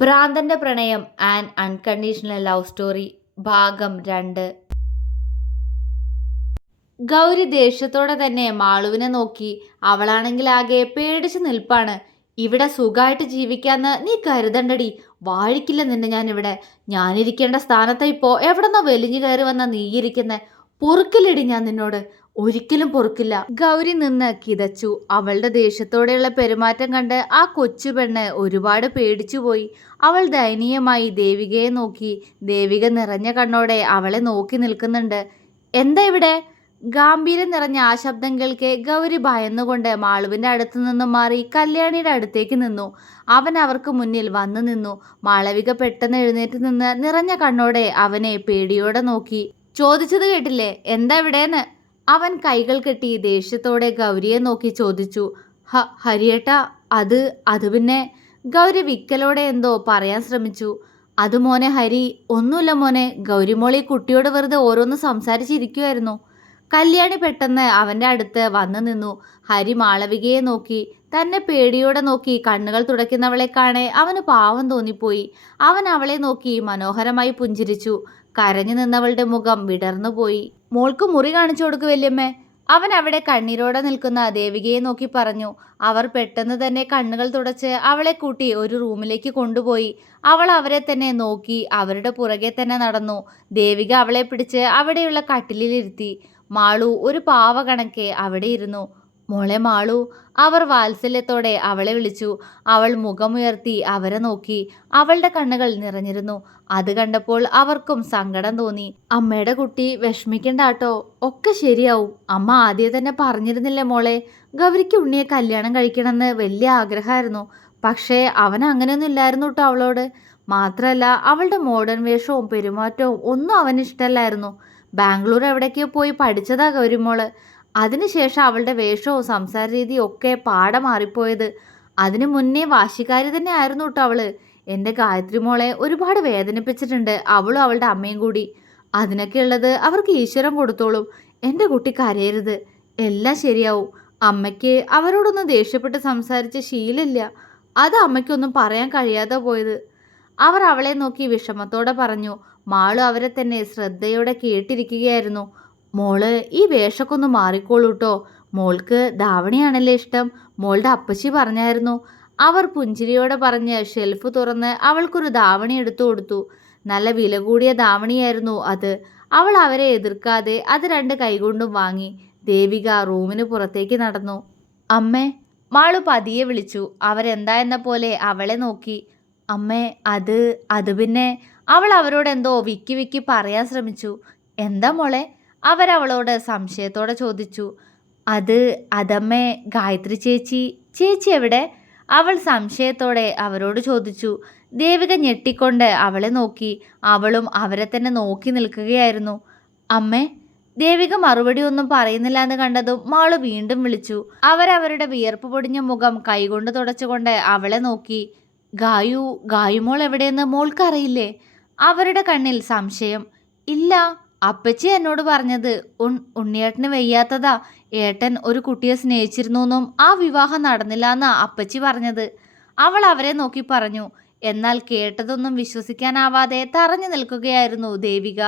ഭ്രാന്തന്റെ പ്രണയം and unconditional love story ഭാഗം 2. ഗൗരി ദേഷ്യത്തോടെ തന്നെ മാളുവിനെ നോക്കി. അവളാണെങ്കിൽ ആകെ പേടിച്ചു നിൽപ്പാണ്. ഇവിടെ സുഖമായിട്ട് ജീവിക്കാന്ന് നീ കരുതണ്ടടി. വാഴിക്കില്ല നിന്നെ ഞാനിവിടെ. ഞാനിരിക്കേണ്ട സ്ഥാനത്ത് ഇപ്പോ എവിടെന്നോ വലിഞ്ഞു കയറി വന്ന നീ ഇരിക്കുന്നെ. പൊറുക്കില്ലടി ഞാൻ നിന്നോട്, ഒരിക്കലും പൊറുക്കില്ല. ഗൗരി നിന്ന് കിതച്ചു. അവളുടെ ദേഷ്യത്തോടെയുള്ള പെരുമാറ്റം കണ്ട് ആ കൊച്ചു പെണ്ണ് ഒരുപാട് പേടിച്ചുപോയി. അവൾ ദയനീയമായി ദേവികയെ നോക്കി. ദേവിക നിറഞ്ഞ കണ്ണോടെ അവളെ നോക്കി നിൽക്കുന്നുണ്ട്. എന്താ ഇവിടെ? ഗാംഭീര്യം നിറഞ്ഞ ആ ശബ്ദം കേൾക്കെ ഗൗരി ഭയന്നുകൊണ്ട് മാളുവിന്റെ അടുത്തു നിന്നും മാറി കല്യാണിയുടെ അടുത്തേക്ക് നിന്നു. അവൻ അവർക്ക് മുന്നിൽ വന്നു നിന്നു. മാളവിക പെട്ടെന്ന് എഴുന്നേറ്റ് നിന്ന് നിറഞ്ഞ കണ്ണോടെ അവനെ പേടിയോടെ നോക്കി. ചോദിച്ചത് കേട്ടില്ലേ, എന്താ ഇവിടെന്ന്? അവൻ കൈകൾ കെട്ടി ദേഷ്യത്തോടെ ഗൗരിയെ നോക്കി ചോദിച്ചു. ഹരിയേട്ടാ, അത് പിന്നെ. ഗൗരി വിക്കലോടെ എന്തോ പറയാൻ ശ്രമിച്ചു. അത് മോനെ ഹരി, ഒന്നുമില്ല മോനെ. ഗൗരിമോളി കുട്ടിയോട് വെറുതെ ഓരോന്ന് സംസാരിച്ചിരിക്കുമായിരുന്നു. കല്യാണി പെട്ടെന്ന് അവൻ്റെ അടുത്ത് വന്നു നിന്നു. ഹരി മാളവികയെ നോക്കി. തന്നെ പേടിയോടെ നോക്കി കണ്ണുകൾ തുടയ്ക്കുന്നവളെ കാണെ അവന് പാവം തോന്നിപ്പോയി. അവൻ അവളെ നോക്കി മനോഹരമായി പുഞ്ചിരിച്ചു. കരഞ്ഞു നിന്നവളുടെ മുഖം വിടർന്നുപോയി. മോൾക്ക് മുറി കാണിച്ചു കൊടുക്കു വല്യമ്മേ. അവൻ അവിടെ കണ്ണീരോടെ നിൽക്കുന്ന ദേവികയെ നോക്കി പറഞ്ഞു. അവർ പെട്ടെന്ന് തന്നെ കണ്ണുകൾ തുടച്ച് അവളെ കൂട്ടി ഒരു റൂമിലേക്ക് കൊണ്ടുപോയി. അവൾ അവരെ തന്നെ നോക്കി അവരുടെ പുറകെ തന്നെ നടന്നു. ദേവിക അവളെ പിടിച്ച് അവിടെയുള്ള കട്ടിലിലിരുത്തി. മാളു ഒരു പാവ കണക്കെ അവിടെ ഇരുന്നു. മോളെ മാളു, അവർ വാത്സല്യത്തോടെ അവളെ വിളിച്ചു. അവൾ മുഖമുയർത്തി അവരെ നോക്കി. അവളുടെ കണ്ണുകൾ നിറഞ്ഞിരുന്നു. അത് കണ്ടപ്പോൾ അവർക്കും സങ്കടം തോന്നി. അമ്മയുടെ കുട്ടി വിഷമിക്കണ്ടാട്ടോ, ഒക്കെ ശരിയാവും. അമ്മ ആദ്യം തന്നെ പറഞ്ഞിരുന്നില്ലേ മോളെ, ഗൗരിക്ക് ഉണ്ണിയെ കല്യാണം കഴിക്കണമെന്ന് വലിയ ആഗ്രഹമായിരുന്നു. പക്ഷേ അവൻ അങ്ങനെയൊന്നും ഇല്ലായിരുന്നു കേട്ടോ അവളോട്. മാത്രമല്ല അവളുടെ മോഡേൺ വേഷവും പെരുമാറ്റവും ഒന്നും അവന് ഇഷ്ടമല്ലായിരുന്നു. ബാംഗ്ലൂർ എവിടേക്കോ പോയി പഠിച്ചതാ ഗൗരിമോള്. അതിനുശേഷം അവളുടെ വേഷവും സംസാര രീതിയും ഒക്കെ പാടെ മാറിപ്പോയത്. അതിനു മുന്നേ വാശിക്കാരി തന്നെ ആയിരുന്നു കേട്ടോ അവള്. എൻ്റെ ഗായത്രി മോളെ ഒരുപാട് വേദനിപ്പിച്ചിട്ടുണ്ട് അവളും അവളുടെ അമ്മയും കൂടി. അതിനൊക്കെ ഉള്ളത് അവർക്ക് ഈശ്വരൻ കൊടുത്തോളും. എൻ്റെ കുട്ടി കരയരുത്, എല്ലാം ശരിയാവും. അമ്മയ്ക്ക് അവരോടൊന്നും ദേഷ്യപ്പെട്ട് സംസാരിച്ച് ശീലമില്ല. അത് അമ്മയ്ക്കൊന്നും പറയാൻ കഴിയാതെ പോയത്. അവർ അവളെ നോക്കി വിഷമത്തോടെ പറഞ്ഞു. മാളു അവരെ തന്നെ ശ്രദ്ധയോടെ കേട്ടിരിക്കുകയായിരുന്നു. മോള് ഈ വേഷമൊക്കെ ഒന്ന് മാറിക്കോളൂ കേട്ടോ. മോൾക്ക് ധാവണിയാണല്ലേ ഇഷ്ടം, മോളുടെ അപ്പച്ചി പറഞ്ഞായിരുന്നു. അവർ പുഞ്ചിരിയോടെ പറഞ്ഞ് ഷെൽഫ് തുറന്ന് അവൾക്കൊരു ധാവണി എടുത്തു കൊടുത്തു. നല്ല വില കൂടിയ ധാവണിയായിരുന്നു അത്. അവൾ അവരെ എതിർക്കാതെ അത് 2 കൈകൊണ്ടും വാങ്ങി. ദേവിക റൂമിന് പുറത്തേക്ക് നടന്നു. അമ്മേ, മാളു പതിയെ വിളിച്ചു. അവരെന്താ എന്ന പോലെ അവളെ നോക്കി. അമ്മേ, അത് പിന്നെ. അവൾ അവരോട് എന്തോ വിക്കി വിക്കി പറയാൻ ശ്രമിച്ചു. എന്താ മോളെ? അവരവളോട് സംശയത്തോടെ ചോദിച്ചു. അതമ്മേ, ഗായത്രി ചേച്ചി എവിടെ? അവൾ സംശയത്തോടെ അവരോട് ചോദിച്ചു. ദേവിക ഞെട്ടിക്കൊണ്ട് അവളെ നോക്കി. അവളും അവരെ തന്നെ നോക്കി നിൽക്കുകയായിരുന്നു. അമ്മേ. ദേവിക മറുപടി ഒന്നും പറയുന്നില്ല എന്ന് കണ്ടതും മാളു വീണ്ടും വിളിച്ചു. അവരവരുടെ വിയർപ്പ് പൊടിഞ്ഞ മുഖം കൈകൊണ്ട് തുടച്ചുകൊണ്ട് അവളെ നോക്കി. ഗായുമോൾ എവിടെയെന്ന് മോൾക്കറിയില്ലേ? അവരുടെ കണ്ണിൽ സംശയം. ഇല്ല, അപ്പച്ചി എന്നോട് പറഞ്ഞത് ഉണ്ണിയേട്ടന് വയ്യാത്തതാ. ഏട്ടൻ ഒരു കുട്ടിയെ സ്നേഹിച്ചിരുന്നെന്നും ആ വിവാഹം നടന്നില്ല എന്നാ അപ്പച്ചി പറഞ്ഞത്. അവൾ അവരെ നോക്കി പറഞ്ഞു. എന്നാൽ കേട്ടതൊന്നും വിശ്വസിക്കാനാവാതെ തറഞ്ഞു നിൽക്കുകയായിരുന്നു ദേവിക.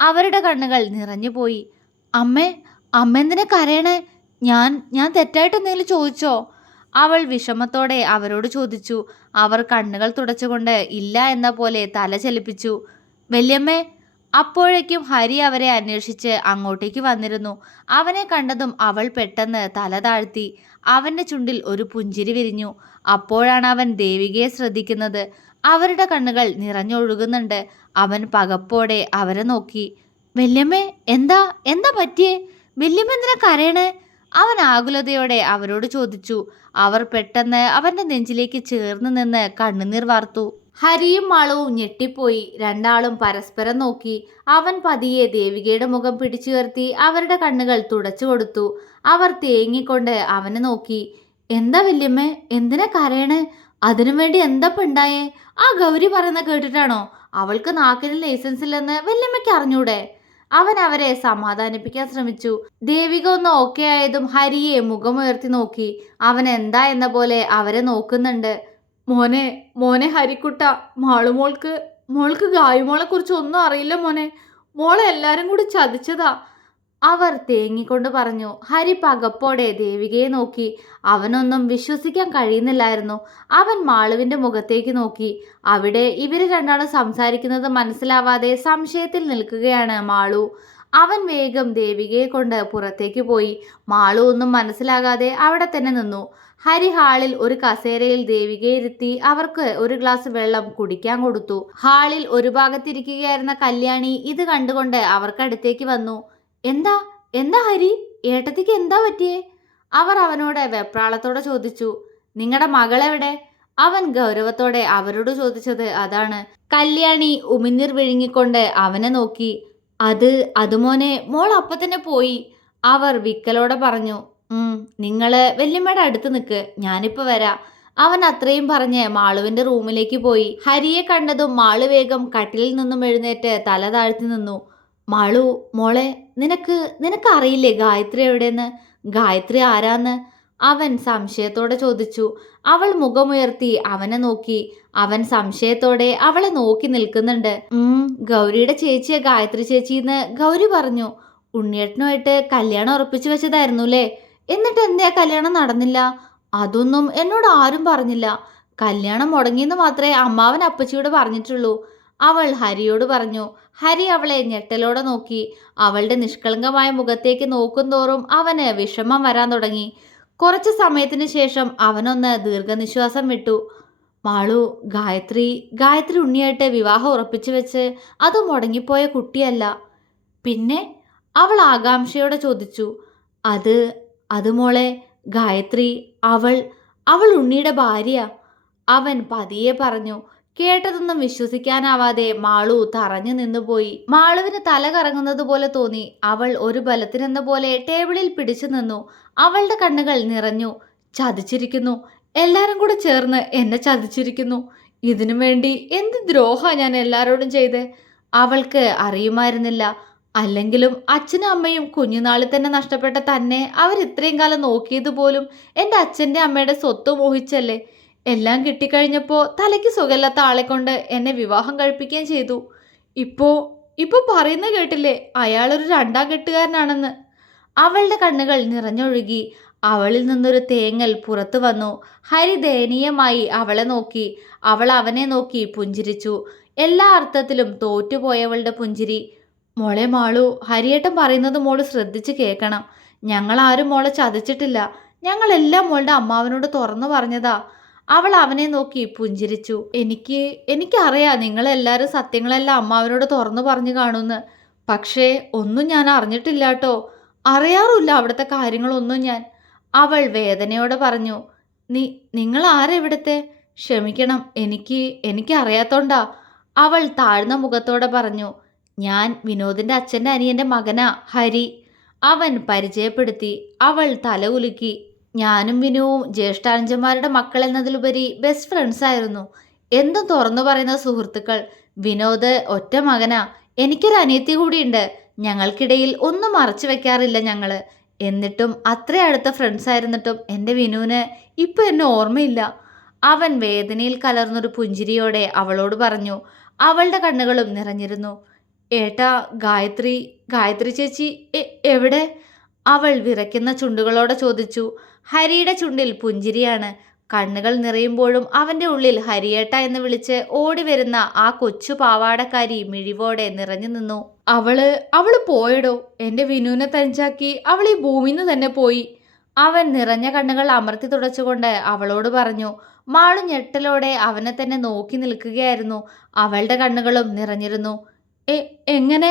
അവരുടെ കണ്ണുകൾ നിറഞ്ഞുപോയി. അമ്മ എന്തിനാ കരയണേ? ഞാൻ തെറ്റായിട്ട് എന്തെങ്കിലും ചോദിച്ചോ? അവൾ വിഷമത്തോടെ അവരോട് ചോദിച്ചു. അവർ കണ്ണുകൾ തുടച്ചുകൊണ്ട് ഇല്ല എന്ന പോലെ തല ചലിപ്പിച്ചു. വല്യമ്മേ. അപ്പോഴേക്കും ഹരി അവരെ അന്വേഷിച്ച് അങ്ങോട്ടേക്ക് വന്നിരുന്നു. അവനെ കണ്ടതും അവൾ പെട്ടെന്ന് തല താഴ്ത്തി. അവൻ്റെ ചുണ്ടിൽ ഒരു പുഞ്ചിരി വിരിഞ്ഞു. അപ്പോഴാണ് അവൻ ദേവികയെ ശ്രദ്ധിക്കുന്നത്. അവരുടെ കണ്ണുകൾ നിറഞ്ഞൊഴുകുന്നുണ്ട്. അവൻ പകപ്പോടെ അവരെ നോക്കി. വല്യമ്മേ, എന്താ പറ്റിയേ? വല്യമ്മ എന്തിനാ കരയണേ? അവൻ ആകുലതയോടെ അവരോട് ചോദിച്ചു. അവർ പെട്ടെന്ന് അവൻ്റെ നെഞ്ചിലേക്ക് ചേർന്ന് നിന്ന് കണ്ണുനീർ വാർത്തു. ഹരിയും മാളവും ഞെട്ടിപ്പോയി. രണ്ടാളും പരസ്പരം നോക്കി. അവൻ പതിയെ ദേവികയുടെ മുഖം പിടിച്ചുയർത്തി അവരുടെ കണ്ണുകൾ തുടച്ചു കൊടുത്തു. അവർ തേങ്ങിക്കൊണ്ട് അവനെ നോക്കി. എന്താ വല്യമ്മേ, എന്തിനാ കരയണേ? അതിനു വേണ്ടി എന്താ ഉണ്ടായേ? ആ ഗൗരി പറയുന്ന കേട്ടിട്ടാണോ? അവൾക്ക് നാക്കിന് ലൈസൻസ് ഇല്ലെന്ന് വല്യമ്മയ്ക്ക് അറിഞ്ഞൂടെ? അവൻ അവരെ സമാധാനിപ്പിക്കാൻ ശ്രമിച്ചു. ദേവിക ഒന്ന് ഓക്കെ ആയതും ഹരിയെ മുഖമുയർത്തി നോക്കി. അവൻ എന്താ എന്ന പോലെ അവരെ നോക്കുന്നുണ്ട്. മോനെ മോനെ ഹരിക്കുട്ട, മോൾക്ക് മോൾക്ക് ഗായുമോളെ കുറിച്ച് ഒന്നും അറിയില്ല മോനെ. മോളെ എല്ലാരും കൂടി ചതിച്ചതാ, അവർ തേങ്ങിക്കൊണ്ട് പറഞ്ഞു. ഹരി പകപ്പോടെ ദേവികയെ നോക്കി. അവനൊന്നും വിശ്വസിക്കാൻ കഴിയുന്നില്ലായിരുന്നു. അവൻ മാളുവിന്റെ മുഖത്തേക്ക് നോക്കി. അവിടെ ഇവര് രണ്ടാളും സംസാരിക്കുന്നത് മനസ്സിലാവാതെ സംശയത്തിൽ നിൽക്കുകയാണ് മാളു. അവൻ വേഗം ദേവികയെ കൊണ്ട് പുറത്തേക്ക് പോയി. മാളു ഒന്നും മനസ്സിലാകാതെ അവിടെ തന്നെ നിന്നു. ഹരി ഹാളിൽ ഒരു കസേരയിൽ ദേവികയെ ഇരുത്തി അവർക്ക് ഒരു ഗ്ലാസ് വെള്ളം കുടിക്കാൻ കൊടുത്തു. ഹാളിൽ ഒരു ഭാഗത്തിരിക്കുകയായിരുന്ന കല്യാണി ഇത് കണ്ടുകൊണ്ട് അവർക്കടുത്തേക്ക് വന്നു. എന്താ എന്താ ഹരി, ഏട്ടത്തിക്ക് എന്താ പറ്റിയേ? അവർ അവനോട് വെപ്രാളത്തോടെ ചോദിച്ചു. നിങ്ങളുടെ മകളെവിടെ? അവൻ ഗൗരവത്തോടെ അവരോട് ചോദിച്ചത് അതാണ്. കല്യാണി ഉമിനീർ വിഴുങ്ങിക്കൊണ്ട് അവനെ നോക്കി. അത് മോനെ, മോൾ അപ്പൊ തന്നെ പോയി, അവർ വിക്കലോടെ പറഞ്ഞു. നിങ്ങള് വല്യമ്മയുടെ അടുത്ത് നിൽക്ക്, ഞാനിപ്പോ വരാം. അവൻ അത്രയും പറഞ്ഞ് മാളുവിന്റെ റൂമിലേക്ക് പോയി. ഹരിയെ കണ്ടതും മാളു വേഗം കട്ടിലിൽ നിന്നും എഴുന്നേറ്റ് തല താഴ്ത്തി നിന്നു. മാളു മോളെ, നിനക്ക് അറിയില്ലേ ഗായത്രി എവിടെയെന്ന്? ഗായത്രി ആരാന്ന്? അവൻ സംശയത്തോടെ ചോദിച്ചു. അവൾ മുഖമുയർത്തി അവനെ നോക്കി. അവൻ സംശയത്തോടെ അവളെ നോക്കി നിൽക്കുന്നുണ്ട്. ഗൗരിയുടെ ചേച്ചിയെ ഗായത്രി ചേച്ചിന്ന് ഗൗരി പറഞ്ഞു. ഉണ്ണിയേട്ടനുമായിട്ട് കല്യാണം ഉറപ്പിച്ചു വെച്ചതായിരുന്നു അല്ലേ? എന്നിട്ട് എന്താ കല്യാണം നടന്നില്ല? അതൊന്നും എന്നോട് ആരും പറഞ്ഞില്ല. കല്യാണം മുടങ്ങിയെന്ന് മാത്രമേ അമ്മാവൻ അപ്പച്ചിയോട് പറഞ്ഞിട്ടുള്ളൂ, അവൾ ഹരിയോട് പറഞ്ഞു. ഹരി അവളെ ഞെട്ടലോടെ നോക്കി. അവളുടെ നിഷ്കളങ്കമായ മുഖത്തേക്ക് നോക്കുന്തോറും അവന് വിഷമം വരാൻ തുടങ്ങി. കുറച്ചു സമയത്തിന് ശേഷം അവനൊന്ന് ദീർഘനിശ്വാസം വിട്ടു. മാളു, ഗായത്രി ഉണ്ണിയായിട്ട് വിവാഹം ഉറപ്പിച്ചു വെച്ച് അത് മുടങ്ങിപ്പോയ കുട്ടിയല്ല. പിന്നെ? അവൾ ആകാംക്ഷയോടെ ചോദിച്ചു. അത് മോളെ, ഗായത്രി അവൾ ഉണ്ണിയുടെ ഭാര്യ, അവൻ പതിയെ പറഞ്ഞു. കേട്ടതൊന്നും വിശ്വസിക്കാനാവാതെ മാളു തറഞ്ഞു നിന്നുപോയി. മാളുവിന് തല കറങ്ങുന്നത് പോലെ തോന്നി. അവൾ ഒരു ബലത്തിനെന്ന പോലെ ടേബിളിൽ പിടിച്ചു നിന്നു. അവളുടെ കണ്ണുകൾ നിറഞ്ഞു. ചതിച്ചിരിക്കുന്നു, എല്ലാരും കൂടെ ചേർന്ന് എന്നെ ചതിച്ചിരിക്കുന്നു. ഇതിനു വേണ്ടി എന്ത് ദ്രോഹ ഞാൻ എല്ലാരോടും ചെയ്ത്? അവൾക്ക് അറിയുമായിരുന്നില്ല. അല്ലെങ്കിലും അച്ഛനും അമ്മയും കുഞ്ഞുനാളിൽ തന്നെ നഷ്ടപ്പെട്ട തന്നെ അവർ ഇത്രയും കാലം നോക്കിയത് പോലും എൻ്റെ അച്ഛൻ്റെ അമ്മയുടെ സ്വത്ത് മോഹിച്ചല്ലേ. എല്ലാം കിട്ടിക്കഴിഞ്ഞപ്പോൾ തലയ്ക്ക് സുഖമില്ലാത്ത ആളെ കൊണ്ട് എന്നെ വിവാഹം കഴിപ്പിക്കുകയും ചെയ്തു. ഇപ്പോ പറയുന്ന കേട്ടില്ലേ, അയാളൊരു രണ്ടാം കെട്ടുകാരനാണെന്ന്. അവളുടെ കണ്ണുകൾ നിറഞ്ഞൊഴുകി. അവളിൽ നിന്നൊരു തേങ്ങൽ പുറത്തു വന്നു. ഹരി ദയനീയമായി അവളെ നോക്കി. അവൾ അവനെ നോക്കി പുഞ്ചിരിച്ചു. എല്ലാ അർത്ഥത്തിലും തോറ്റുപോയവളുടെ പുഞ്ചിരി. മോളെ മാളു, ഹരിയേട്ടൻ പറയുന്നത് മോള് ശ്രദ്ധിച്ച് കേൾക്കണം. ഞങ്ങളാരും മോളെ ചതിച്ചിട്ടില്ല. ഞങ്ങളെല്ലാം മോളുടെ അമ്മാവനോട് തുറന്നു പറഞ്ഞതാ. അവൾ അവനെ നോക്കി പുഞ്ചിരിച്ചു. എനിക്കറിയാം നിങ്ങളെല്ലാവരും സത്യങ്ങളെല്ലാം അമ്മാവനോട് തുറന്നു പറഞ്ഞു കാണുമെന്ന്. പക്ഷേ ഒന്നും ഞാൻ അറിഞ്ഞിട്ടില്ല കേട്ടോ. അറിയാറുമില്ല അവിടുത്തെ കാര്യങ്ങളൊന്നും ഞാൻ, അവൾ വേദനയോടെ പറഞ്ഞു. നിങ്ങൾ ആരെവിടുത്തെ? ക്ഷമിക്കണം, എനിക്ക് അറിയാത്തോണ്ടാ, അവൾ താഴ്ന്ന മുഖത്തോടെ പറഞ്ഞു. ഞാൻ വിനോദിന്റെ അച്ഛൻ്റെ അനിയൻ്റെ മകനാ, ഹരി, അവൻ പരിചയപ്പെടുത്തി. അവൾ തല കുലുക്കി. ഞാനും വിനുവും ജ്യേഷ്ഠാനുജന്മാരുടെ മക്കൾ എന്നതിലുപരി ബെസ്റ്റ് ഫ്രണ്ട്സ് ആയിരുന്നു. എന്തും തുറന്നു പറയുന്ന സുഹൃത്തുക്കൾ. വിനോദ് ഒറ്റ മകനാ. എനിക്കൊരു അനിയത്തി കൂടിയുണ്ട്. ഞങ്ങൾക്കിടയിൽ ഒന്നും മറച്ചു വെക്കാറില്ല ഞങ്ങള്. എന്നിട്ടും അത്ര അടുത്ത ഫ്രണ്ട്സ് ആയിരുന്നിട്ടും എൻ്റെ വിനുവിന് ഇപ്പൊ എന്നെ ഓർമ്മയില്ല. അവൻ വേദനയിൽ കലർന്നൊരു പുഞ്ചിരിയോടെ അവളോട് പറഞ്ഞു. അവളുടെ കണ്ണുകളും നിറഞ്ഞിരുന്നു. ഏട്ടാ, ഗായത്രി ചേച്ചി എവിടെ? അവൾ വിറയ്ക്കുന്ന ചുണ്ടുകളോടെ ചോദിച്ചു. ഹരിയുടെ ചുണ്ടിൽ പുഞ്ചിരിയാണ്. കണ്ണുകൾ നിറയുമ്പോഴും അവൻ്റെ ഉള്ളിൽ ഹരിയേട്ട എന്ന് വിളിച്ച് ഓടി വരുന്ന ആ കൊച്ചു പാവാടക്കാരി മിഴിവോടെ നിറഞ്ഞു നിന്നു. അവള് പോയടോ. എൻ്റെ വിനുവിനെ തനിച്ചാക്കി അവൾ ഈ ഭൂമിയിൽ നിന്ന് തന്നെ പോയി. അവൻ നിറഞ്ഞ കണ്ണുകൾ അമർത്തി തുടച്ചുകൊണ്ട് അവളോട് പറഞ്ഞു. മാളു ഞെട്ടലോടെ അവനെ തന്നെ നോക്കി നിൽക്കുകയായിരുന്നു. അവളുടെ കണ്ണുകളും നിറഞ്ഞിരുന്നു. എങ്ങനെ?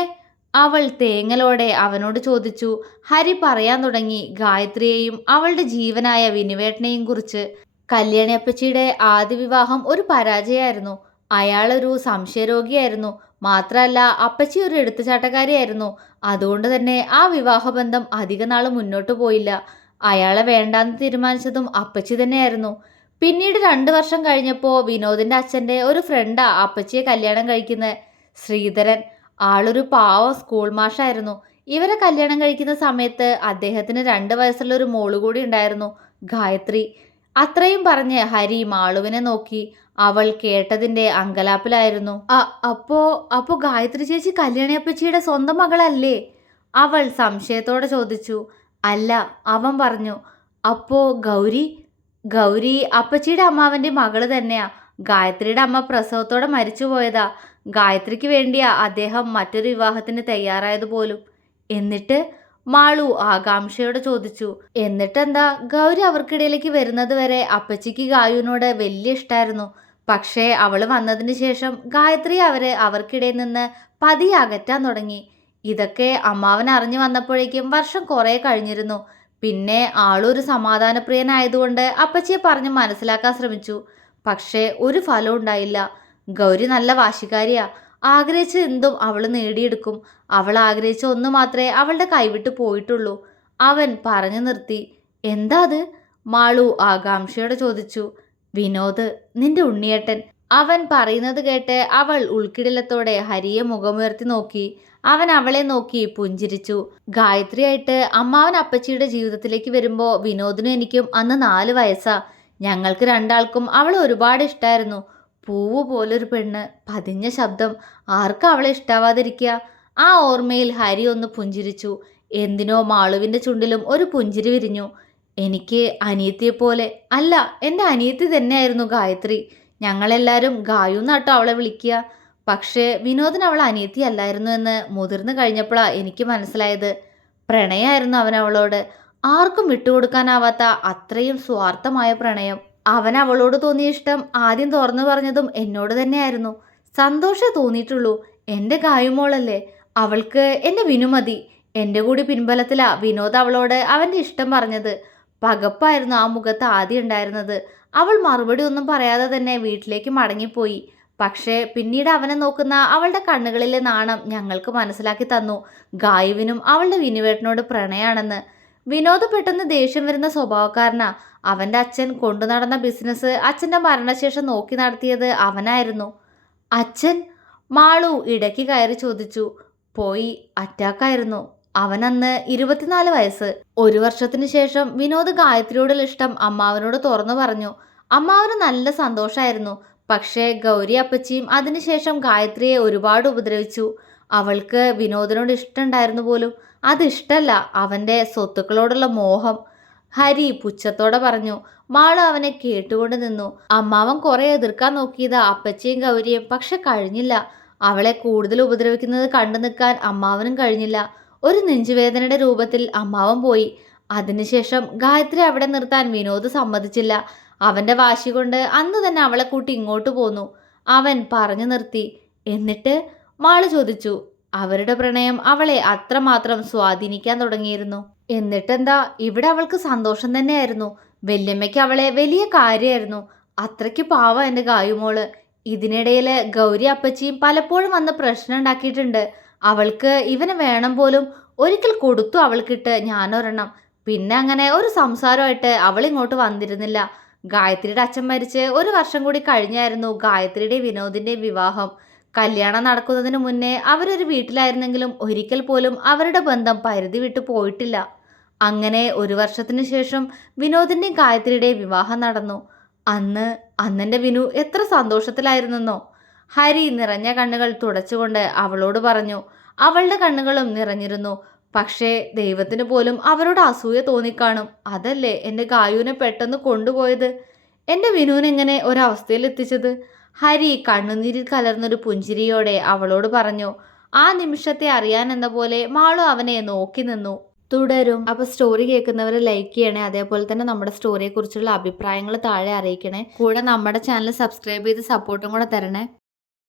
അവൾ തേങ്ങലോടെ അവനോട് ചോദിച്ചു. ഹരി പറയാൻ തുടങ്ങി ഗായത്രിയെയും അവളുടെ ജീവനായ വിനുവേട്ടനെയും കുറിച്ച്. കല്യാണി അപ്പച്ചിയുടെ ആദ്യ വിവാഹം ഒരു പരാജയമായിരുന്നു. അയാളൊരു സംശയരോഗിയായിരുന്നു. മാത്രമല്ല അപ്പച്ചി ഒരു എടുത്തുചാട്ടക്കാരിയായിരുന്നു. അതുകൊണ്ട് തന്നെ ആ വിവാഹബന്ധം അധിക നാൾ മുന്നോട്ട് പോയില്ല. അയാളെ വേണ്ടാന്ന് തീരുമാനിച്ചതും അപ്പച്ചി തന്നെയായിരുന്നു. പിന്നീട് 2 വർഷം കഴിഞ്ഞപ്പോൾ വിനോദിന്റെ അച്ഛൻ്റെ ഒരു ഫ്രണ്ടാ അപ്പച്ചിയെ കല്യാണം കഴിക്കുന്നത്, ശ്രീധരൻ. ആളൊരു പാവം സ്കൂൾ മാഷായിരുന്നു. ഇവരെ കല്യാണം കഴിക്കുന്ന സമയത്ത് അദ്ദേഹത്തിന് 2 വയസ്സുള്ള ഒരു മോള് കൂടി ഉണ്ടായിരുന്നു, ഗായത്രി. അത്രയും പറഞ്ഞ് ഹരി മാളുവിനെ നോക്കി. അവൾ കേട്ടതിന്റെ അങ്കലാപ്പിലായിരുന്നു. അപ്പോ അപ്പോ ഗായത്രി ചേച്ചി കല്യാണിയപ്പച്ചിയുടെ സ്വന്തം മകളല്ലേ? അവൾ സംശയത്തോടെ ചോദിച്ചു. അല്ല, അവൻ പറഞ്ഞു. അപ്പോ ഗൗരി? ഗൗരി അപ്പച്ചിയുടെ അമ്മാവന്റെ മകള് തന്നെയാ. ഗായത്രിയുടെ അമ്മ പ്രസവത്തോടെ മരിച്ചുപോയതാ. ഗായത്രിക്ക് വേണ്ടിയാ അദ്ദേഹം മറ്റൊരു വിവാഹത്തിന് തയ്യാറായത് പോലും. എന്നിട്ട്? മാളു ആകാംക്ഷയോടെ ചോദിച്ചു. എന്നിട്ടെന്താ, ഗൗരി അവർക്കിടയിലേക്ക് വരുന്നത് വരെ അപ്പച്ചിക്ക് ഗായുവിനോട് വലിയ ഇഷ്ടായിരുന്നു. പക്ഷേ അവള് വന്നതിന് ശേഷം ഗായത്രി അവർക്കിടയിൽ നിന്ന് പതിയെ അകറ്റാൻ തുടങ്ങി. ഇതൊക്കെ അമ്മാവൻ അറിഞ്ഞു വന്നപ്പോഴേക്കും വർഷം കുറെ കഴിഞ്ഞിരുന്നു. പിന്നെ ആളൊരു സമാധാനപ്രിയനായതുകൊണ്ട് അപ്പച്ചിയെ പറഞ്ഞ് മനസ്സിലാക്കാൻ ശ്രമിച്ചു. പക്ഷേ ഒരു ഫലവും ഉണ്ടായില്ല. ഗൗരി നല്ല വാശിക്കാരിയാ. ആഗ്രഹിച്ച എന്തും അവള് നേടിയെടുക്കും. അവൾ ആഗ്രഹിച്ച ഒന്ന് മാത്രമേ അവളുടെ കൈവിട്ട് പോയിട്ടുള്ളൂ. അവൻ പറഞ്ഞു നിർത്തി. എന്താ അത്? മാളു ആകാംക്ഷയോടെ ചോദിച്ചു. വിനോദ്, നിന്റെ ഉണ്ണിയേട്ടൻ. അവൻ പറയുന്നത് കേട്ട് അവൾ ഉൾക്കിടിലത്തോടെ ഹരിയെ മുഖമുയർത്തി നോക്കി. അവൻ അവളെ നോക്കി പുഞ്ചിരിച്ചു. ഗായത്രിയായിട്ട് അമ്മാവൻ അപ്പച്ചിയുടെ ജീവിതത്തിലേക്ക് വരുമ്പോൾ വിനോദിനും എനിക്കും അന്ന് 4 വയസ്സാ. ഞങ്ങൾക്ക് രണ്ടാൾക്കും അവളെ ഒരുപാട് ഇഷ്ടായിരുന്നു. പൂവ് പോലൊരു പെണ്ണ്, പതിഞ്ഞ ശബ്ദം, ആർക്കും അവളെ ഇഷ്ടാവാതിരിക്കുക? ആ ഓർമ്മയിൽ ഹരി ഒന്ന് പുഞ്ചിരിച്ചു. എന്തിനോ മാളുവിന്റെ ചുണ്ടിലും ഒരു പുഞ്ചിരി വിരിഞ്ഞു. എനിക്ക് അനിയത്തിയെപ്പോലെ അല്ല, എൻ്റെ അനിയത്തി തന്നെയായിരുന്നു ഗായത്രി. ഞങ്ങളെല്ലാവരും ഗായു എന്നാട്ടോ അവളെ വിളിക്കുക. പക്ഷേ വിനോദിന് അവൾ അനിയത്തി അല്ലായിരുന്നു എന്ന് മുതിർന്നു കഴിഞ്ഞപ്പോഴാണ് എനിക്ക് മനസ്സിലായത്. പ്രണയമായിരുന്നു അവൻ അവളോട്. ആർക്കും വിട്ടുകൊടുക്കാനാവാത്ത അത്രയും സ്വാർത്ഥമായ പ്രണയം. അവൻ അവളോട് തോന്നിയ ഇഷ്ടം ആദ്യം തുറന്നു പറഞ്ഞതും എന്നോട് തന്നെയായിരുന്നു. സന്തോഷമേ തോന്നിയിട്ടുള്ളൂ. എൻ്റെ ഗായുമോളല്ലേ, അവൾക്ക് എൻ്റെ വിനുമതി. എൻ്റെ കൂടി പിൻബലത്തിലാ വിനോദ് അവളോട് അവൻ്റെ ഇഷ്ടം പറഞ്ഞത്. പകപ്പായിരുന്നു ആ മുഖത്ത് ആദ്യം ഉണ്ടായിരുന്നത്. അവൾ മറുപടി ഒന്നും പറയാതെ തന്നെ വീട്ടിലേക്ക് മടങ്ങിപ്പോയി. പക്ഷേ പിന്നീട് അവനെ നോക്കുന്ന അവളുടെ കണ്ണുകളിലെ നാണം ഞങ്ങൾക്ക് മനസ്സിലാക്കി തന്നു ഗായുവിനും അവളുടെ വിനുവേട്ടനോട് പ്രണയാണെന്ന്. വിനോദ് പെട്ടെന്ന് ദേഷ്യം വരുന്ന സ്വഭാവക്കാരനാ. അവൻ്റെ അച്ഛൻ കൊണ്ടു നടന്ന ബിസിനസ് അച്ഛൻ്റെ മരണശേഷം നോക്കി നടത്തിയത് അവനായിരുന്നു. അച്ഛൻ? മാളു ഇടയ്ക്ക് കയറി ചോദിച്ചു. പോയി, അറ്റാക്കായിരുന്നു. അവനന്ന് 24 വയസ്സ്. 1 വർഷത്തിന് ശേഷം വിനോദ് ഗായത്രിയോടുള്ള ഇഷ്ടം അമ്മാവനോട് തുറന്നു പറഞ്ഞു. അമ്മാവന് നല്ല സന്തോഷമായിരുന്നു. പക്ഷേ ഗൗരി അപ്പച്ചിയും അതിനുശേഷം ഗായത്രിയെ ഒരുപാട് ഉപദ്രവിച്ചു. അവൾക്ക് വിനോദിനോട് ഇഷ്ടമുണ്ടായിരുന്നു പോലും. അതിഷ്ടല്ല, അവൻ്റെ സ്വത്തുക്കളോടുള്ള മോഹം. ഹരി പുച്ഛത്തോടെ പറഞ്ഞു. മാളു അവനെ കേട്ടുകൊണ്ട് നിന്നു. അമ്മാവൻ കുറെ എതിർക്കാൻ നോക്കിയതാ അപ്പച്ചിയും ഗൗരിയും. പക്ഷെ കഴിഞ്ഞില്ല. അവളെ കൂടുതൽ ഉപദ്രവിക്കുന്നത് കണ്ടു നിൽക്കാൻ അമ്മാവനും കഴിഞ്ഞില്ല. ഒരു നെഞ്ചുവേദനയുടെ രൂപത്തിൽ അമ്മാവൻ പോയി. അതിനുശേഷം ഗായത്രി അവിടെ നിർത്താൻ വിനോദ് സമ്മതിച്ചില്ല. അവൻ്റെ വാശി കൊണ്ട് അന്ന് തന്നെ അവളെ കൂട്ടി ഇങ്ങോട്ട് പോന്നു. അവൻ പറഞ്ഞു നിർത്തി. എന്നിട്ട്? മാള് ചോദിച്ചു. അവരുടെ പ്രണയം അവളെ അത്രമാത്രം സ്വാധീനിക്കാൻ തുടങ്ങിയിരുന്നു. എന്നിട്ടെന്താ, ഇവിടെ അവൾക്ക് സന്തോഷം തന്നെയായിരുന്നു. വല്യമ്മയ്ക്ക് അവളെ വലിയ കാര്യമായിരുന്നു. അത്രയ്ക്ക് പാവ എൻ്റെ ഗായുമോള്. ഇതിനിടയിൽ ഗൗരി അപ്പച്ചിയും പലപ്പോഴും വന്ന് പ്രശ്നം ഉണ്ടാക്കിയിട്ടുണ്ട്. അവൾക്ക് ഇവനെ വേണം പോലും. ഒരിക്കൽ കൊടുത്തു അവൾക്കിട്ട് ഞാനൊരെണ്ണം. പിന്നെ അങ്ങനെ ഒരു സംസാരമായിട്ട് അവൾ ഇങ്ങോട്ട് വന്നിരുന്നില്ല. ഗായത്രിയുടെ അച്ഛൻ മരിച്ച് 1 വർഷം കൂടി കഴിഞ്ഞായിരുന്നു ഗായത്രിയുടെ വിനോദിൻ്റെ വിവാഹം. കല്യാണം നടക്കുന്നതിന് മുന്നേ അവരൊരു വീട്ടിലായിരുന്നെങ്കിലും ഒരിക്കൽ പോലും അവരുടെ ബന്ധം പരിധി വിട്ടു പോയിട്ടില്ല. അങ്ങനെ 1 വർഷത്തിന് ശേഷം വിനോദിൻ്റെയും ഗായത്രിയുടെയും വിവാഹം നടന്നു. അന്നെൻ്റെ വിനു എത്ര സന്തോഷത്തിലായിരുന്നെന്നോ. ഹരി നിറഞ്ഞ കണ്ണുകൾ തുടച്ചുകൊണ്ട് അവളോട് പറഞ്ഞു. അവളുടെ കണ്ണുകളും നിറഞ്ഞിരുന്നു. പക്ഷേ ദൈവത്തിന് പോലും അവരോട് അസൂയ തോന്നിക്കാണും. അതല്ലേ എൻ്റെ ഗായുവിനെ പെട്ടെന്ന് കൊണ്ടുപോയത്, എൻ്റെ വിനുവിനെങ്ങനെ ഒരവസ്ഥയിൽ എത്തിച്ചത്. ഹരി കണ്ണുനീരിൽ കലർന്നൊരു പുഞ്ചിരിയോടെ അവളോട് പറഞ്ഞു. ആ നിമിഷത്തെ അറിയാൻ എന്ന പോലെ മാളു അവനെ നോക്കി നിന്നു. തുടരും. അപ്പോൾ സ്റ്റോറി കേൾക്കുന്നവർ ലൈക്ക് ചെയ്യണേ. അതേപോലെ തന്നെ നമ്മുടെ സ്റ്റോറിയെക്കുറിച്ചുള്ള അഭിപ്രായങ്ങൾ താഴെ അറിയിക്കണേ. കൂടെ നമ്മുടെ ചാനൽ സബ്സ്ക്രൈബ് ചെയ്ത് സപ്പോർട്ടും കൂടെ തരണേ.